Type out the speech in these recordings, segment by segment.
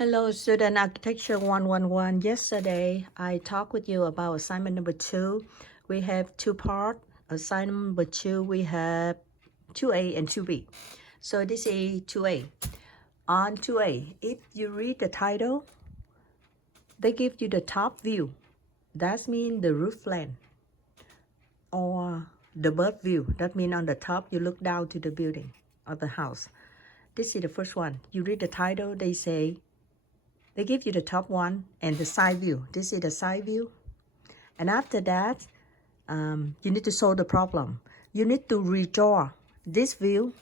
Hello, student architecture 111. Yesterday, I talked with you about assignment number 2. We have two parts. Assignment number 2, we have 2A and 2B. So this is 2A. On 2A, if you read the title, they give you the top view. That means the roof line. Or the bird view. That means on the top, you look down to the building or the house. This is the first one. You read the title, they say, they give you the top one and the side view. This is the side view. And after that, you need to solve the problem. You need to redraw this view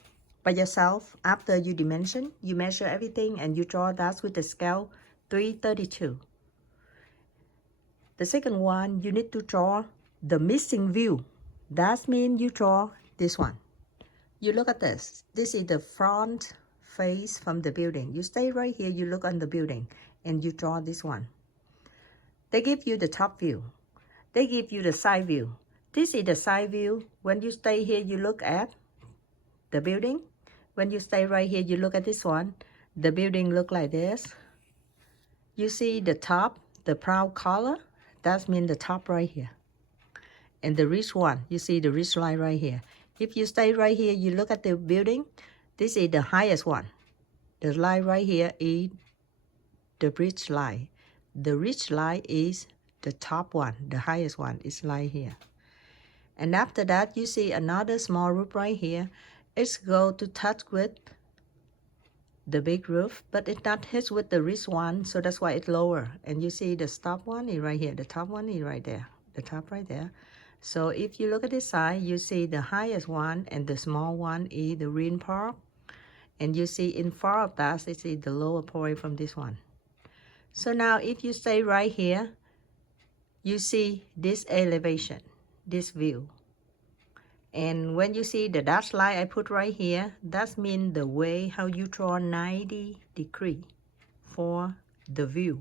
by yourself after you dimension. You measure everything and you draw that with the scale 332. The second one, you need to draw the missing view. That means you draw this one. You look at this. This is the front face from the building. You stay right here, you look on the building, and you draw this one. They give you the top view. They give you the side view. This is the side view. When you stay here, you look at the building. When you stay right here, you look at this one. The building look like this. You see the top, the proud color. That means the top right here. And the ridge one, you see the ridge line right here. If you stay right here, you look at the building. This is the highest one. The line right here is the ridge line. The ridge line is the top one. The highest one is right here. And after that, you see another small roof right here. It's going to touch with the big roof, but it's not hit with the ridge one, so that's why it's lower. And you see the top one is right here. The top one is right there. The top right there. So if you look at this side, you see the highest one and the small one is the green part. And you see in front of that, you see the lower point from this one. So now if you stay right here, you see this elevation, this view. And when you see the dashed line I put right here, that means the way how you draw 90 degrees for the view.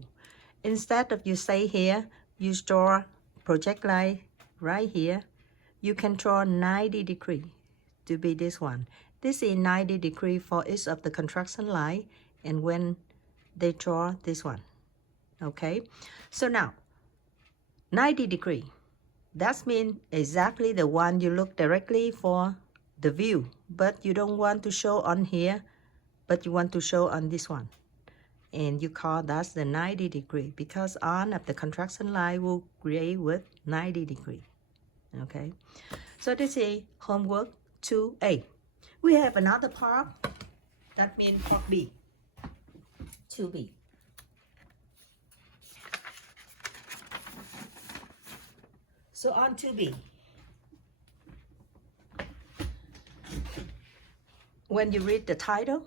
Instead of you stay here, you draw project line right here. You can draw 90 degrees to be this one. This is 90 degrees for each of the construction line, and when they draw this one. Okay, so now 90 degrees. That means exactly the one you look directly for the view, but you don't want to show on here, but you want to show on this one. And you call that the 90 degree because on of the construction line will create with 90 degree. Okay, so this is homework 2A. We have another part, that means part B, 2B. So on 2B, when you read the title,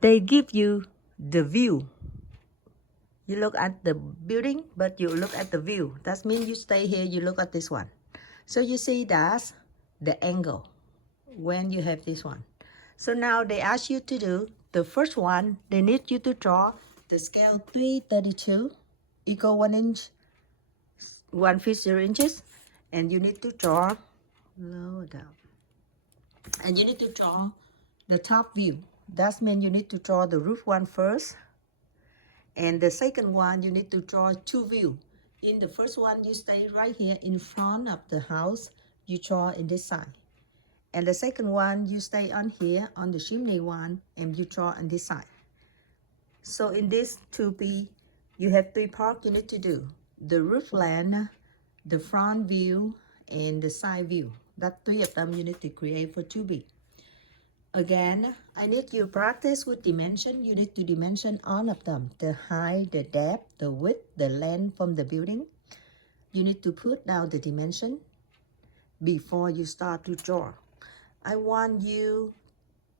they give you the view. You look at the building, but you look at the view. That means you stay here, you look at this one. So you see that's the angle when you have this one. So now they ask you to do the first one. They need you to draw the scale 332 equal 1 inch, 1 feet 0 inches, and you need to draw lower down. And you need to draw the top view. That means you need to draw the roof one first. And the second one, you need to draw two views. In the first one, you stay right here in front of the house. You draw in this side. And the second one, you stay on here on the chimney one, and you draw on this side. So in this 2B, you have three parts you need to do. The roof line, the front view, and the side view. That three of them you need to create for 2B. Again, I need you practice with dimension. You need to dimension all of them. The height, the depth, the width, the length from the building. You need to put down the dimension before you start to draw. I want you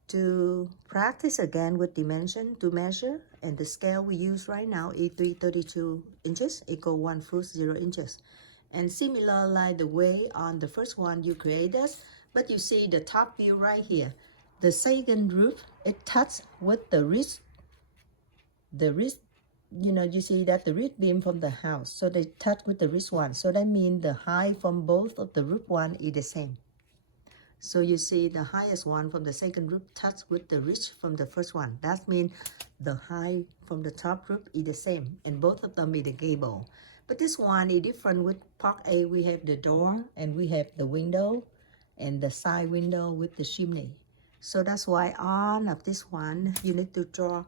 to practice again with dimension to measure, and the scale we use right now is 332 inches equal 1 foot 0 inches. And similar like the way on the first one you create this, but you see the top view right here. The second roof, it touches with the ridge, you know, you see that the ridge beam from the house, so they touch with the ridge one. So that means the height from both of the roof one is the same. So you see the highest one from the second roof touch with the ridge from the first one. That means the height from the top roof is the same, and both of them is the gable. But this one is different. With part A, we have the door, and we have the window, and the side window with the chimney. So that's why on of this one, you need to draw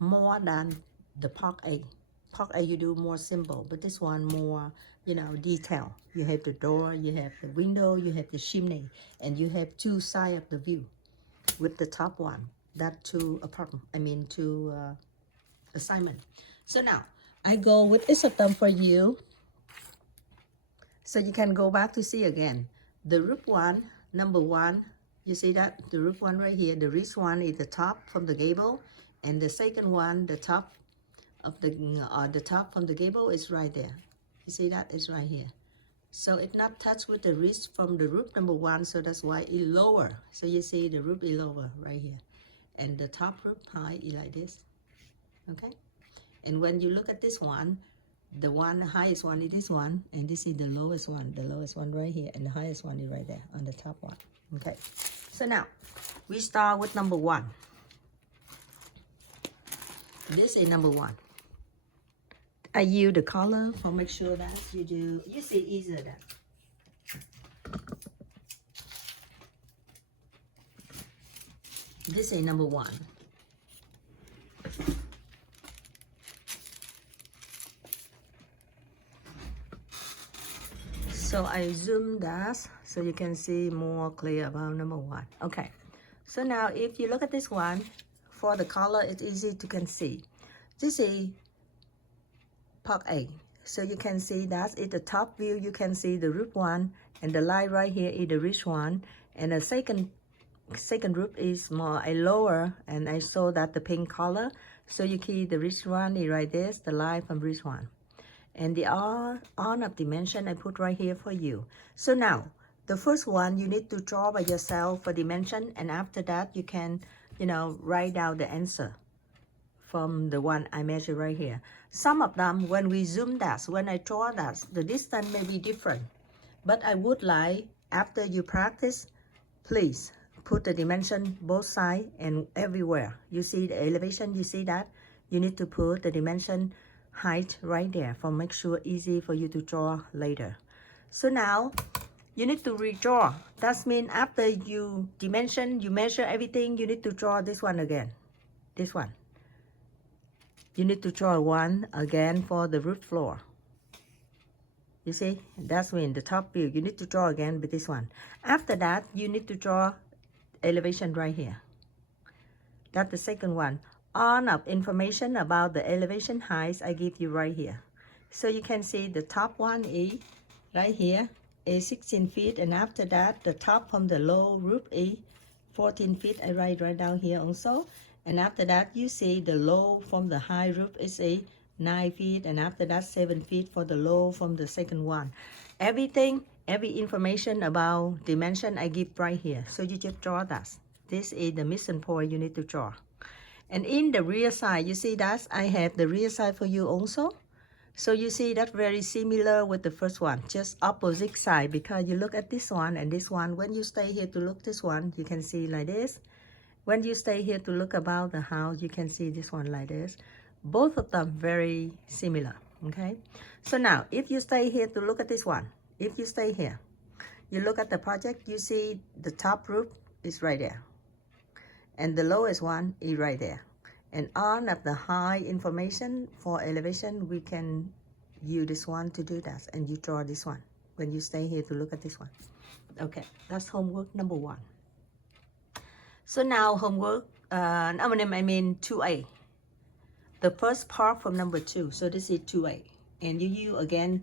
more than the part A. Part A you do more simple, but this one more, you know, detail. You have the door, you have the window, you have the chimney, and you have two sides of the view with the top one. That two apartment, two assignment. So now I go with each of them for you, so you can go back to see again. The roof one, number one, you see that the roof one right here, the ridge one is the top from the gable, and the second one, the top of the top from the gable is right there. You see that is right here. So it not touched with the ridge from the roof number one, so that's why it lower. So you see the roof is lower right here, and the top roof high is like this. Okay, and when you look at this one, the one highest one is this one, and this is the lowest one right here, and the highest one is right there on the top one. Okay, so now we start with number one. This is number one. I use the color for make sure that you do, you see easier that. This is number one. So I zoom that so you can see more clear about number one. Okay, so now if you look at this one, for the color it's easy to can see. This is part A. So you can see that in the top view, you can see the roof one, and the light right here is the ridge one, and the second roof is more a lower, and I saw that the pink color. So you see the ridge one is right there, the light from ridge one, and the on of dimension I put right here for you. So now the first one you need to draw by yourself for dimension, and after that you can, you know, write down the answer from the one I measure right here. Some of them, when we zoom that, when I draw that, the distance may be different. But I would like, after you practice, please put the dimension both sides and everywhere. You see the elevation, you see that? You need to put the dimension height right there for make sure easy for you to draw later. So now, you need to redraw. That means after you dimension, you measure everything, you need to draw this one again. This one. You need to draw one again for the roof floor. You see, that's when the top view, you need to draw again with this one. After that, you need to draw elevation right here. That's the second one. On of information about the elevation heights I give you right here. So you can see the top one is right here is 16 feet, and after that, the top from the low roof is 14 feet. I write right down here also. And after that, you see the low from the high roof is a 9 feet, and after that 7 feet for the low from the second one. Everything, every information about dimension I give right here. So you just draw that. This is the missing point you need to draw. And in the rear side, you see that I have the rear side for you also. So you see that very similar with the first one, just opposite side, because you look at this one and this one. When you stay here to look this one, you can see like this. When you stay here to look about the house, you can see this one like this. Both of them very similar, okay? So now, if you stay here to look at this one, if you stay here, you look at the project, you see the top roof is right there. And the lowest one is right there. And on of the high information for elevation, we can use this one to do that. And you draw this one when you stay here to look at this one. Okay, that's homework number one. So now homework, 2A. The first part from number 2. So this is 2A. And you again,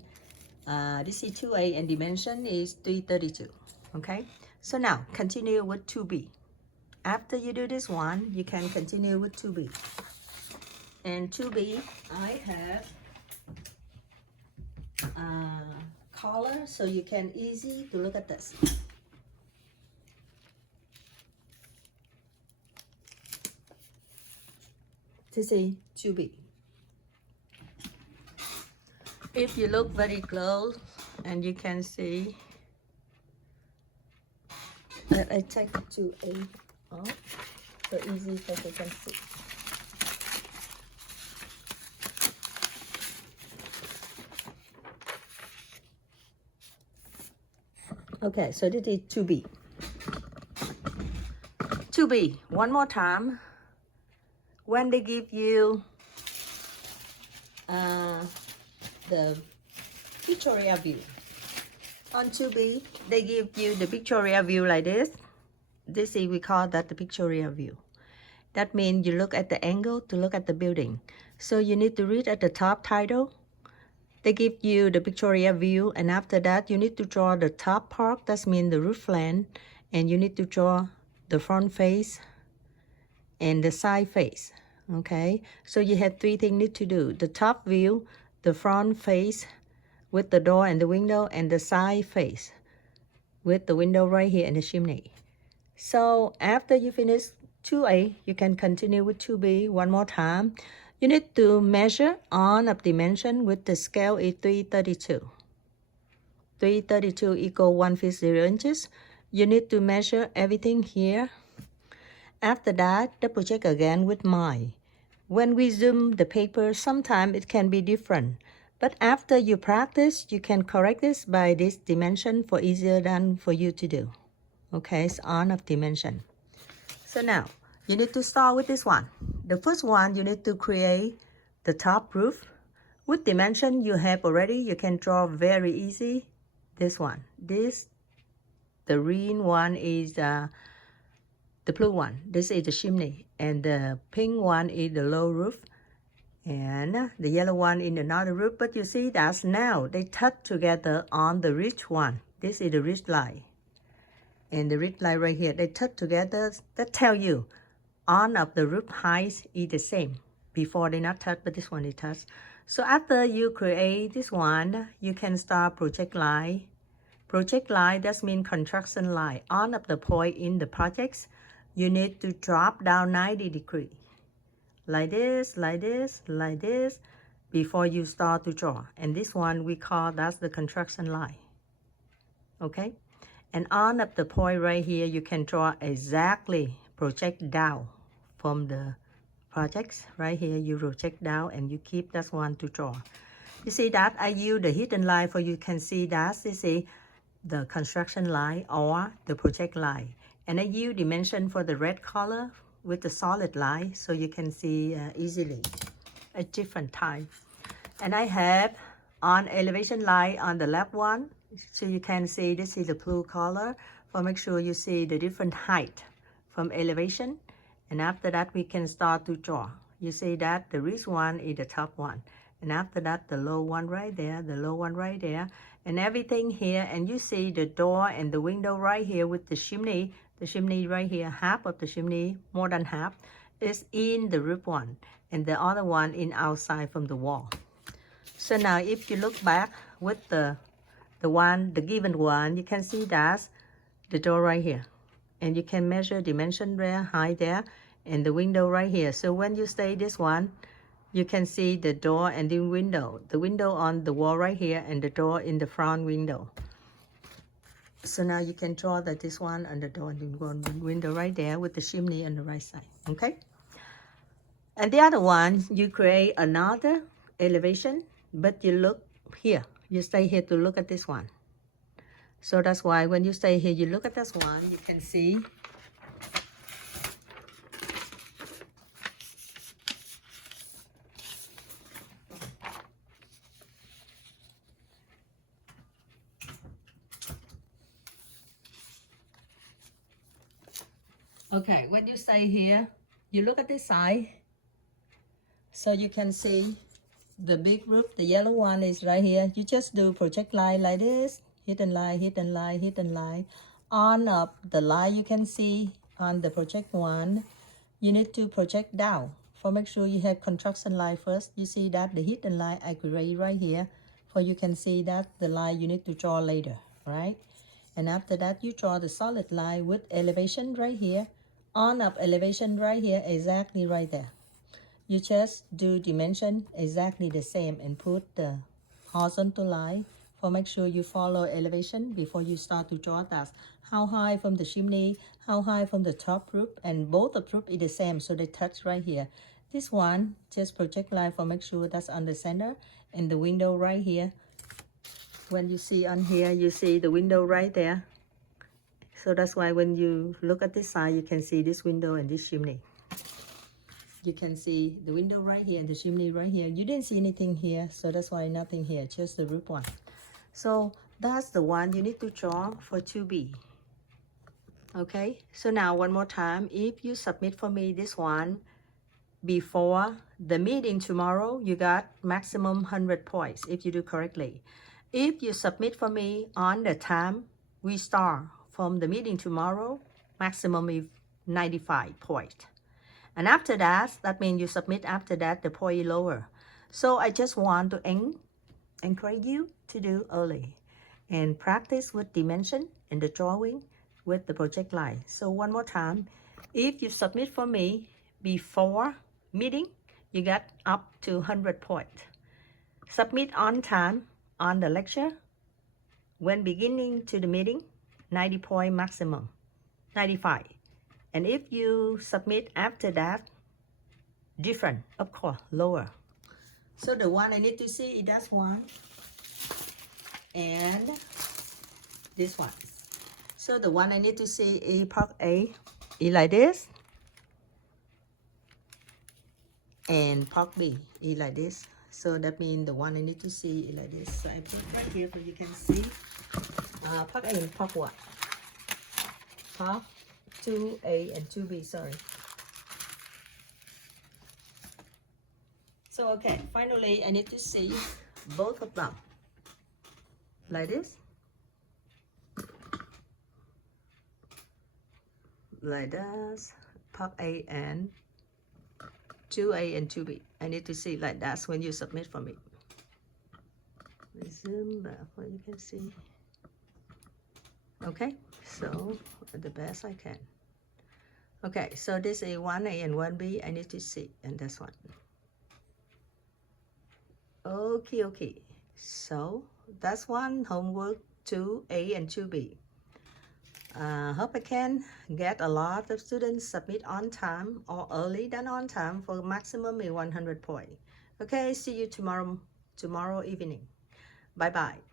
this is 2A and dimension is 332. Okay. So now continue with 2B. After you do this one, you can continue with 2B. And 2B, I have color, so you can easy to look at this. This is 2B. If you look very close, and you can see Let I take 2A off so easy so you can see. Okay, so this is 2B. 2B, one more time. When they give you the pictorial view, on 2B, they give you the pictorial view like this. This is, we call that the pictorial view. That means you look at the angle to look at the building. So you need to read at the top title. They give you the pictorial view, and after that, you need to draw the top part. That means the roof line, and you need to draw the front face and the side face. Okay, so you have 3 things need to do: the top view, the front face with the door and the window, and the side face with the window right here and the chimney. So after you finish 2A, you can continue with 2B one more time. You need to measure on of dimension with the scale is 332. 332 equal 1 feet 0 inches. You need to measure everything here. After that, double check again with mine. When we zoom the paper, sometimes it can be different. But after you practice, you can correct this by this dimension for easier than for you to do. Okay, it's on of dimension. So now, you need to start with this one. The first one, you need to create the top roof. With dimension you have already, you can draw very easy. This one. This, the green one is the blue one. This is the chimney. And the pink one is the low roof. And the yellow one in another roof. But you see that's now they touch together on the ridge one. This is the ridge line. And the ridge line right here, they touch together. That tell you on of the roof height is the same. Before they not touch, but this one is touch. So after you create this one, you can start project line. Project line, that means construction line. On of the point in the projects, you need to drop down 90 degrees. Like this, like this, like this, before you start to draw. And this one we call that's the construction line. Okay? And on of the point right here, you can draw exactly, project down from the projects. Right here, you project down and you keep that one to draw. You see that I use the hidden line for you can see that. You see the construction line or the project line. And I use dimension for the red color with the solid line so you can see easily a different time. And I have on elevation line on the left one. So you can see this is the blue color. For make sure you see the different height from elevation. And after that we can start to draw. You see that the ridge one is the top one. And after that the low one right there, the low one right there. And everything here. And you see the door and the window right here with the chimney. The chimney right here, half of the chimney, more than half, is in the roof one. And the other one in outside from the wall. So now if you look back with the given one, you can see that's the door right here. And you can measure dimension there, height there, and the window right here. So when you say this one, you can see the door and the window. The window on the wall right here and the door in the front window. So now you can draw that this one and the door and the window right there with the chimney on the right side. Okay? And the other one, you create another elevation, but you look here. You stay here to look at this one. So that's why when you stay here, you look at this one, you can see. Okay, when you stay here, you look at this side. So you can see the big roof, the yellow one is right here. You just do project line like this. Hidden line, hidden line, hidden line. On up the line you can see on the project one, you need to project down. For make sure you have construction line first. You see that the hidden line I create right here. For you can see that the line you need to draw later, right? And after that you draw the solid line with elevation right here. On up elevation right here, exactly right there. You just do dimension exactly the same and put the horizontal line for make sure you follow elevation before you start to draw. That's how high from the chimney, how high from the top roof, and both the roof is the same, so they touch right here. This one, just project line for make sure that's on the center, and the window right here. When you see on here, you see the window right there. So that's why when you look at this side, you can see this window and this chimney. You can see the window right here and the chimney right here. You didn't see anything here, so that's why nothing here, just the roof one. So that's the one you need to draw for 2B. Okay, so now one more time, if you submit for me this one before the meeting tomorrow, you got maximum 100 points if you do correctly. If you submit for me on the time we start from the meeting tomorrow, maximum is 95 points. And after that, that means you submit after that, the point is lower. So I just want to encourage you to do early and practice with dimension and the drawing with the project line. So one more time, if you submit for me before meeting, you get up to 100 points. Submit on time on the lecture, when beginning to the meeting, 90 point maximum, 95. And if you submit after that, different, of course, lower. So the one I need to see is that one and this one. So the one I need to see is part A is like this, and part B is like this. So that means the one I need to see is like this. So I put right here so you can see part A and part what? Part 2A and 2B, sorry. So okay, finally I need to see both of them like this, like this, part A and 2A and 2B. I need to see like that when you submit for me. Zoom back where you can see. Okay, so the best I can. Okay, so this is 1A and 1B. I need to see, and that's one. Okay. So that's one homework 2A and 2B. Hope I can get a lot of students submit on time or early than on time for maximum 100 points. Okay, see you tomorrow evening. Bye bye.